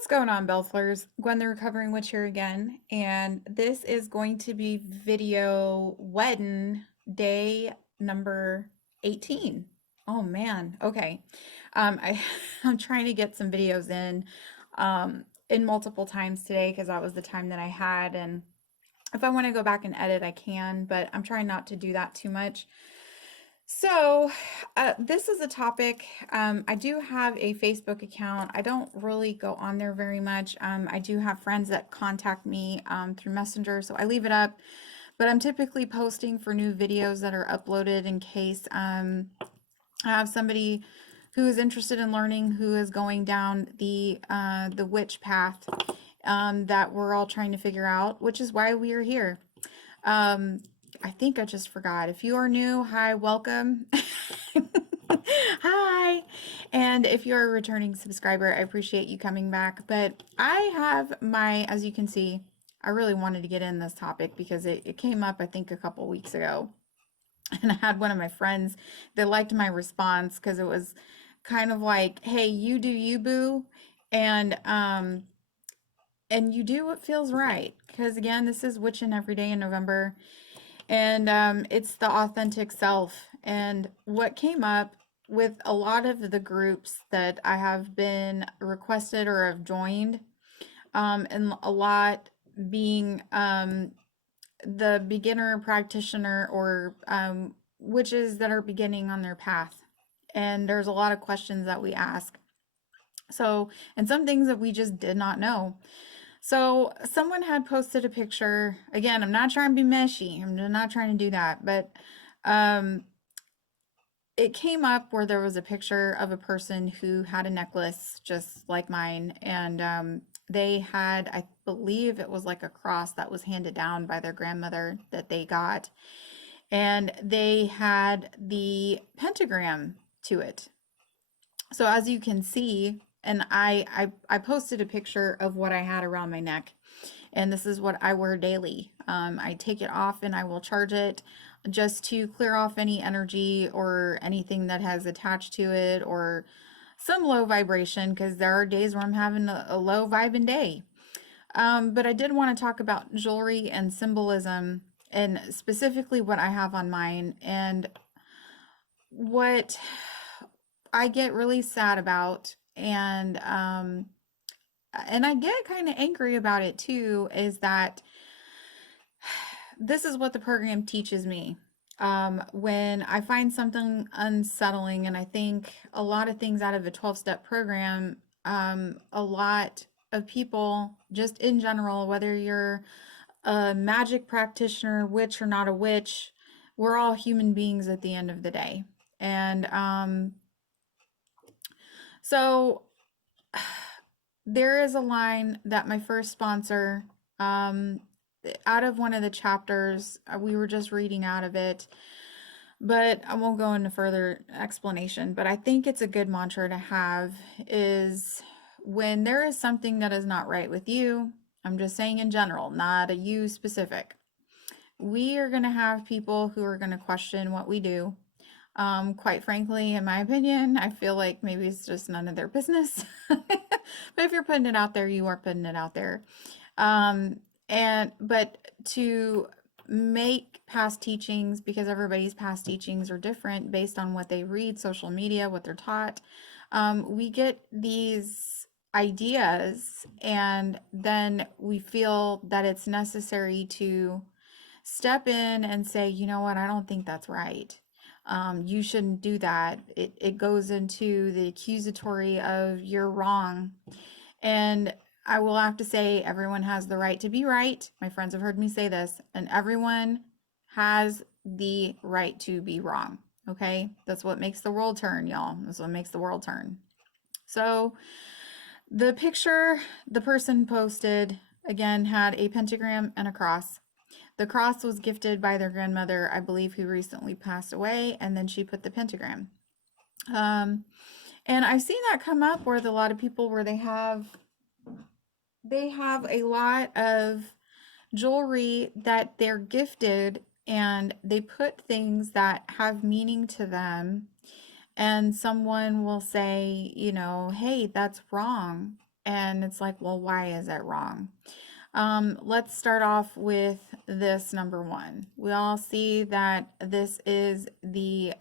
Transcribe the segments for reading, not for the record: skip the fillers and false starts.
What's going on, Bellfleurs? Gwen the Recovering Witch here again, and this is going to be video WEDIN day number 18. Oh man, okay. I'm trying to get some videos in multiple times today because that was the time that I had, and if I want to go back and edit, I can, but I'm trying not to do that too much. So, this is a topic. I do have a Facebook account. I don't really go on there very much. I do have friends that contact me through Messenger, so I leave it up. But I'm typically posting for new videos that are uploaded in case I have somebody who is interested in learning, who is going down the witch path that we're all trying to figure out, which is why we are here. Um, I think I just forgot. If you are new, hi, welcome. Hi. And if you're a returning subscriber, I appreciate you coming back. But I have as you can see, I really wanted to get in this topic because it came up, I think, a couple weeks ago. And I had one of my friends that liked my response because it was kind of like, hey, you do you, boo. And and you do what feels right. Because again, this is Witching Every Day in November. And it's the authentic self. And what came up with a lot of the groups that I have been requested or have joined, and a lot being the beginner practitioner or witches that are beginning on their path. And there's a lot of questions that we ask. So, and some things that we just did not know. So someone had posted a picture. Again, I'm not trying to be meshy. I'm not trying to do that, but um, it came up where there was a picture of a person who had a necklace just like mine, and they had, I believe it was like a cross that was handed down by their grandmother that they got, and they had the pentagram to it. So as you can see, and I posted a picture of what I had around my neck, and this is what I wear daily. I take it off and I will charge it just to clear off any energy or anything that has attached to it or some low vibration, because there are days where I'm having a low vibing day. But I did want to talk about jewelry and symbolism, and specifically what I have on mine, and what I get really sad about, and I get kind of angry about it too, is that this is what the program teaches me. When I find something unsettling, and I think a lot of things out of a 12-step program, a lot of people, just in general, whether you're a magic practitioner, witch or not a witch, we're all human beings at the end of the day. And so there is a line that my first sponsor, out of one of the chapters, we were just reading out of it, but I won't go into further explanation. But I think it's a good mantra to have is when there is something that is not right with you, I'm just saying in general, not a you specific, we are going to have people who are going to question what we do. Quite frankly, in my opinion, I feel like maybe it's just none of their business. But if you're putting it out there, you are putting it out there. But to make past teachings, because everybody's past teachings are different based on what they read, social media, what they're taught, we get these ideas, and then we feel that it's necessary to step in and say, you know what, I don't think that's right. You shouldn't do that. It goes into the accusatory of you're wrong. And I will have to say, everyone has the right to be right. My friends have heard me say this, and everyone has the right to be wrong. Okay? That's what makes the world turn, y'all. That's what makes the world turn. So the picture the person posted, again, had a pentagram and a cross. The cross was gifted by their grandmother, I believe, who recently passed away, and then she put the pentagram. And I've seen that come up with a lot of people where they have a lot of jewelry that they're gifted, and they put things that have meaning to them, and someone will say, you know, hey, that's wrong. And it's like, well, why is that wrong? Let's start off with this number one. We all see that this is the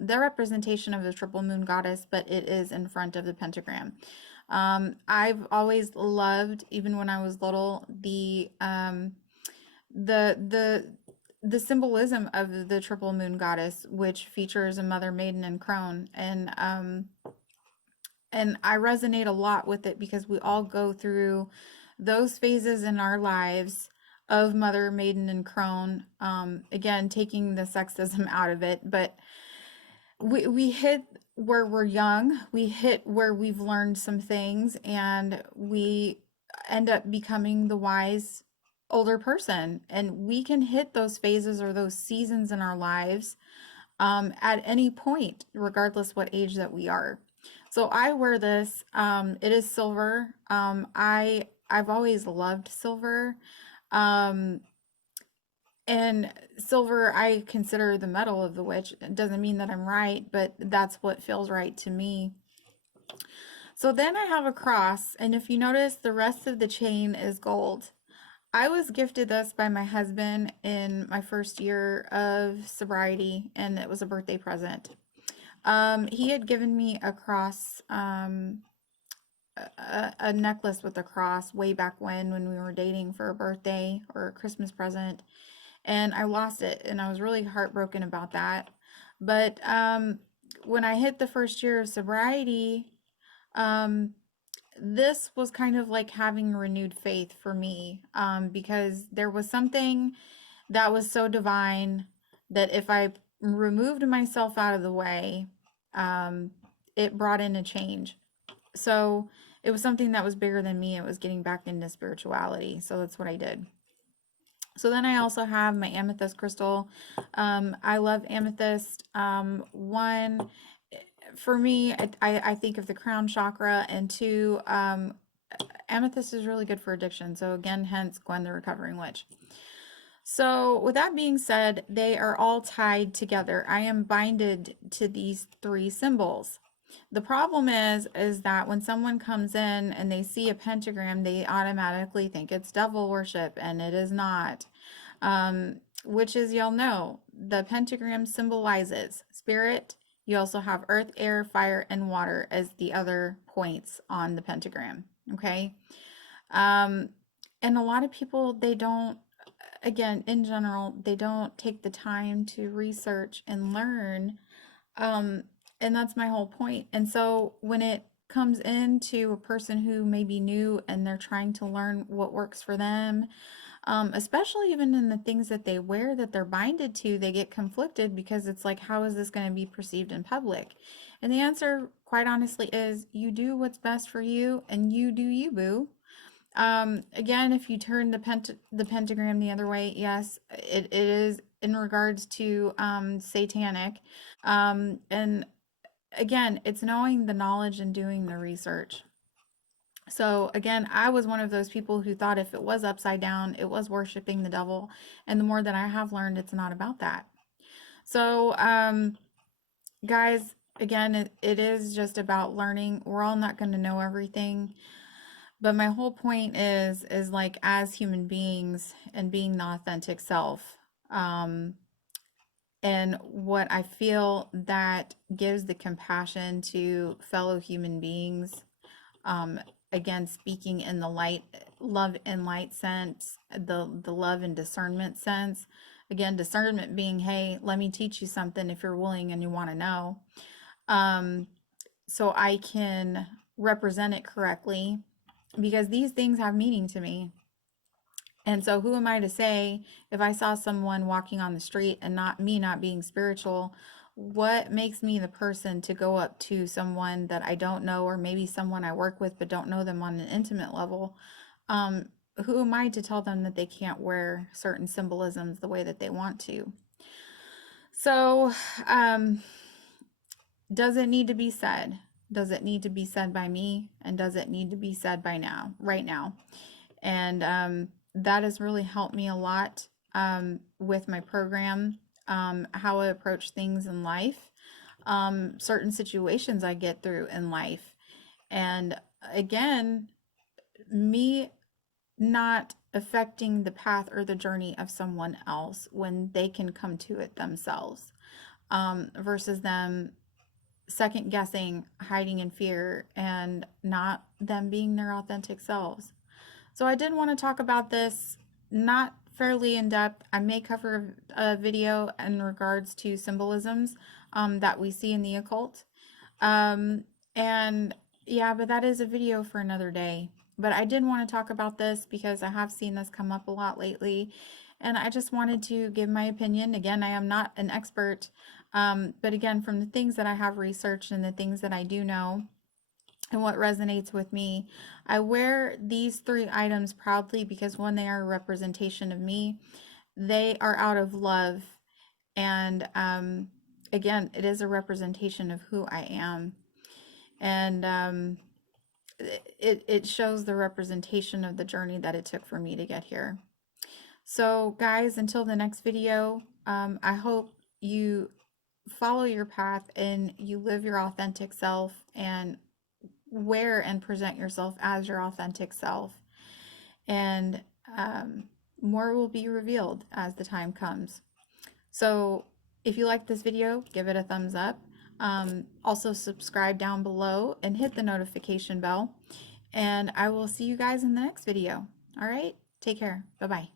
representation of the triple moon goddess, but it is in front of the pentagram. I've always loved, even when I was little, the the the symbolism of the triple moon goddess, which features a mother, maiden, and crone, and I resonate a lot with it because we all go through those phases in our lives of mother, maiden, and crone. Again, taking the sexism out of it, but we hit where we're young, we hit where we've learned some things, and we end up becoming the wise older person. And we can hit those phases or those seasons in our lives at any point, regardless what age that we are. So I wear this. It is silver. I've always loved silver. Um, and silver, I consider the metal of the witch. It doesn't mean that I'm right, but that's what feels right to me. So then I have a cross, and if you notice, the rest of the chain is gold. I was gifted this by my husband in my first year of sobriety, and it was a birthday present. He had given me a cross, a necklace with a cross way back when we were dating for a birthday or a Christmas present, and I lost it, and I was really heartbroken about that. But when I hit the first year of sobriety, um, this was kind of like having renewed faith for me, because there was something that was so divine that if I removed myself out of the way, um, it brought in a change. So it was something that was bigger than me. It was getting back into spirituality. So that's what I did. So then I also have my amethyst crystal. I love amethyst. One, for me, I think of the crown chakra, and two, amethyst is really good for addiction. So again, hence Gwen the Recovering Witch. So with that being said, they are all tied together. I am binded to these three symbols. The problem is that when someone comes in and they see a pentagram, they automatically think it's devil worship, and it is not. Which, as y'all know, the pentagram symbolizes spirit. You also have earth, air, fire, and water as the other points on the pentagram. Okay. Um, and a lot of people, they don't, again, in general, they don't take the time to research and learn. Um, and that's my whole point. And so when it comes into a person who may be new and they're trying to learn what works for them, especially even in the things that they wear that they're binded to, they get conflicted because it's like, how is this going to be perceived in public? And the answer, quite honestly, is you do what's best for you, and you do you, boo. Again, if you turn the pentagram the other way, yes, it is in regards to satanic. And again, it's knowing the knowledge and doing the research. So again, I was one of those people who thought if it was upside down, it was worshiping the devil. And the more that I have learned, it's not about that. So, guys, again, it is just about learning. We're all not going to know everything. But my whole point is like, as human beings and being the authentic self, and what I feel that gives the compassion to fellow human beings, again, speaking in the light, love and light sense, the love and discernment sense. Again, discernment being, hey, let me teach you something if you're willing and you want to know. So I can represent it correctly, because these things have meaning to me. And so who am I to say, if I saw someone walking on the street and not being spiritual, what makes me the person to go up to someone that I don't know, or maybe someone I work with but don't know them on an intimate level? Who am I to tell them that they can't wear certain symbolisms the way that they want to? So, does it need to be said? Does it need to be said by me? And does it need to be said right now? And that has really helped me a lot, with my program, how I approach things in life, certain situations I get through in life. And again, me not affecting the path or the journey of someone else when they can come to it themselves, versus them second guessing, hiding in fear, and not them being their authentic selves. So I did want to talk about this, not fairly in depth. I may cover a video in regards to symbolisms that we see in the occult. Um, and yeah, but that is a video for another day. But I did want to talk about this because I have seen this come up a lot lately. And I just wanted to give my opinion. Again, I am not an expert. But again, from the things that I have researched and the things that I do know and what resonates with me, I wear these three items proudly because one, they are a representation of me. They are out of love. And again, it is a representation of who I am. And it shows the representation of the journey that it took for me to get here. So guys, until the next video, I hope you follow your path and you live your authentic self and wear and present yourself as your authentic self. And more will be revealed as the time comes. So if you like this video, give it a thumbs up. Also subscribe down below and hit the notification bell. And I will see you guys in the next video. All right, take care. Bye-bye.